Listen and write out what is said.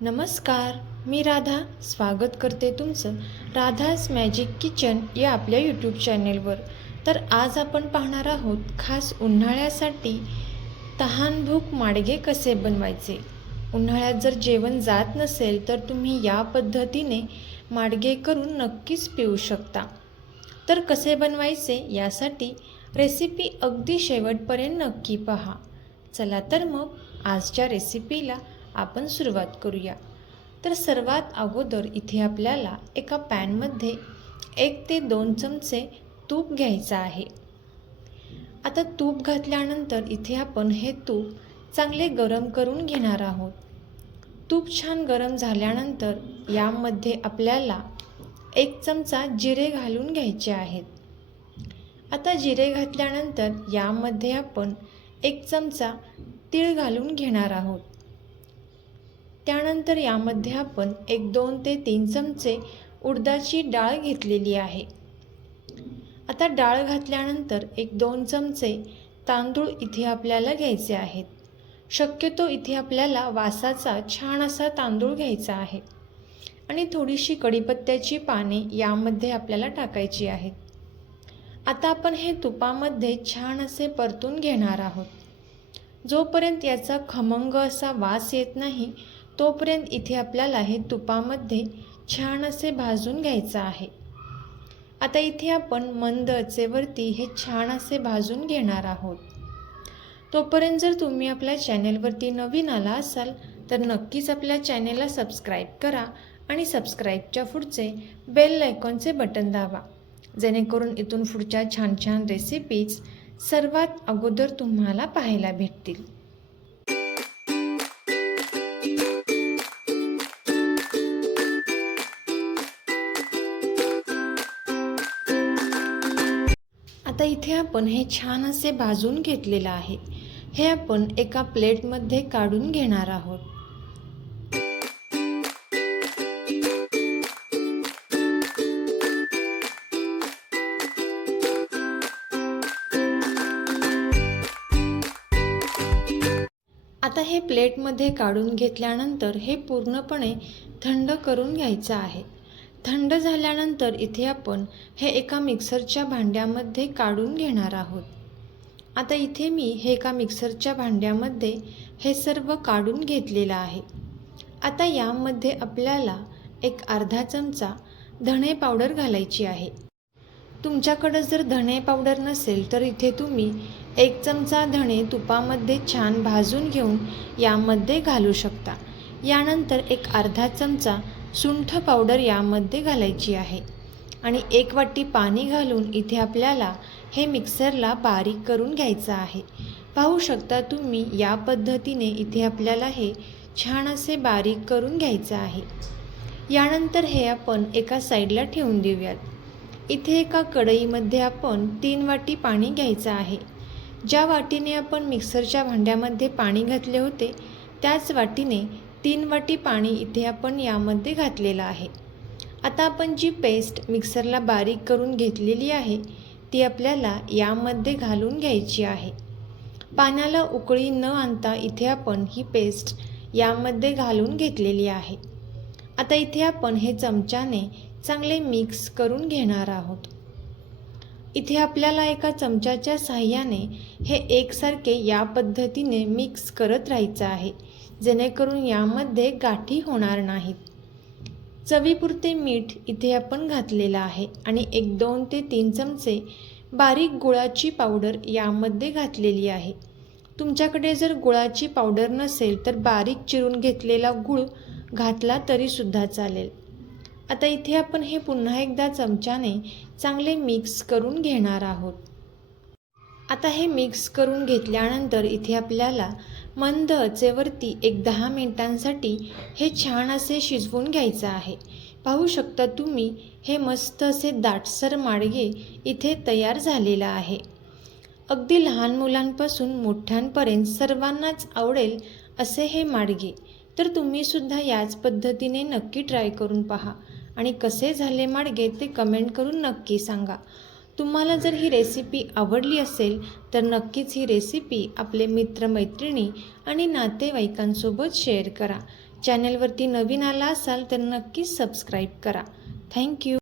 नमस्कार मी राधा. स्वागत करते तुमचं राधाज मॅजिक किचन या आपल्या यूट्यूब चॅनेलवर तर आज आपण पाहणार आहोत खास उन्हाळ्यासाठी तहानभूक माडगे कसे बनवायचे? उन्हाळ्यात जर जेवण जात नसेल तर तुम्ही या पद्धतीने माडगे करून नक्कीच पिऊ शकता. तर कसे बनवायचे यासाठी रेसिपी अगदी शेवटपर्यंत नक्की पहा. चला तर मग आजच्या रेसिपीला आपण सुरुवात करूया. तर सर्वात अगोदर इथे आपल्याला एका पॅनमध्ये एक ते दोन चमचे तूप घ्यायचं आहे. आता तूप घातल्यानंतर इथे आपण हे तूप चांगले गरम करून घेणार आहोत. तूप छान गरम झाल्यानंतर यामध्ये आपल्याला एक चमचा जिरे घालून घ्यायचे आहेत. आता जिरे घातल्यानंतर यामध्ये आपण एक चमचा तीळ घालून घेणार आहोत. त्यानंतर यामध्ये आपण एक दोन ते तीन चमचे उडदाची डाळ घेतलेली आहे. आता डाळ घातल्यानंतर एक दोन चमचे तांदूळ इथे आपल्याला घ्यायचे आहेत. शक्यतो इथे आपल्याला वासाचा छान असा तांदूळ घ्यायचा आहे. आणि थोडीशी कढीपत्त्याची पाने यामध्ये आपल्याला टाकायची आहेत. आता आपण हे तुपामध्ये छान असे परतून घेणार आहोत. जोपर्यंत याचा खमंग असा वास येत नाही तोपर्यंत इथे आपल्याला हे तुपामध्ये छान असे भाजून घ्यायचं आहे. आता इथे आपण मंद अचेवरती हे छान असे भाजून घेणार आहोत. तोपर्यंत जर तुम्ही आपल्या चॅनेलवरती नवीन आला असाल तर नक्कीच आपल्या चॅनेलला सबस्क्राईब करा आणि सबस्क्राईबच्या पुढचे बेल आयकॉनचे बटन दाबा. जेणेकरून इथून पुढच्या छान छान रेसिपीज सर्वात अगोदर तुम्हाला पाहायला भेटतील. आता इथे आपण हे छान असे भाजून घेतलेलं आहे. हे आपण एका प्लेटमध्ये काढून घेणार आहोत. आता हे प्लेटमध्ये काढून घेतल्यानंतर हे पूर्णपणे थंड करून घ्यायचं आहे. थंड झाल्यानंतर इथे आपण हे एका मिक्सरच्या भांड्यामध्ये काढून घेणार आहोत. आता इथे मी हे एका मिक्सरच्या भांड्यामध्ये हे सर्व काढून घेतलेलं आहे. आता यामध्ये आपल्याला एक अर्धा चमचा धणे पावडर घालायची आहे. तुमच्याकडं जर धणे पावडर नसेल तर इथे तुम्ही एक चमचा धणे तुपामध्ये छान भाजून घेऊन यामध्ये घालू शकता. यानंतर एक अर्धा चमचा सुंठ पावडर यामध्ये घालायची आहे. आणि एक वाटी पाणी घालून इथे आपल्याला हे मिक्सरला बारीक करून घ्यायचं आहे. पाहू शकता तुम्ही या पद्धतीने इथे आपल्याला हे छान असे बारीक करून घ्यायचं आहे. यानंतर हे आपण एका साईडला ठेवून देऊयात. इथे एका कढईमध्ये आपण तीन वाटी पाणी घ्यायचं आहे. ज्या वाटीने आपण मिक्सरच्या भांड्यामध्ये पाणी घातले होते त्याच वाटीने तीन वाटी पाणी इथे आपण यामध्ये घातलेलं आहे. आता आपण जी पेस्ट मिक्सरला बारीक करून घेतलेली आहे ती आपल्याला यामध्ये घालून घ्यायची आहे. पाण्याला उकळी न आणता इथे आपण ही पेस्ट यामध्ये घालून घेतलेली आहे. आता इथे आपण हे चमच्याने चांगले मिक्स करून घेणार आहोत. इथे आपल्याला एका चमच्याच्या साह्याने हे एकसारखे या पद्धतीने मिक्स करत राहायचं आहे. जेणेकरून यामध्ये गाठी होणार नाहीत. चवीपुरते मीठ इथे आपण घातलेलं आहे आणि एक दोन ते तीन चमचे बारीक गुळाची पावडर यामध्ये घातलेली आहे. तुमच्याकडे जर गुळाची पावडर नसेल तर बारीक चिरून घेतलेला गुळ घातला तरीसुद्धा चालेल. आता इथे आपण हे पुन्हा एकदा चमच्याने चांगले मिक्स करून घेणार आहोत. आता हे मिक्स करून घेतल्यानंतर इथे आपल्याला मंद अचेवरती एक दहा मिनिटांसाठी हे छान असे शिजवून घ्यायचं आहे. पाहू शकता तुम्ही हे मस्त असे दाटसर माडगे इथे तयार झालेलं आहे. अगदी लहान मुलांपासून मोठ्यांपर्यंत सर्वांनाच आवडेल असे हे माडगे तर तुम्हीसुद्धा याच पद्धतीने नक्की ट्राय करून पहा. आणि कसे झाले माडगे ते कमेंट करून नक्की सांगा. तुम्हाला जर ही रेसिपी आवडली असेल तर नक्कीच ही रेसिपी आपले मित्रमैत्रिणी आणि नातेवाईकांसोबत शेअर करा. चॅनलवरती नवीन आला असाल तर नक्कीच सबस्क्राईब करा. थँक्यू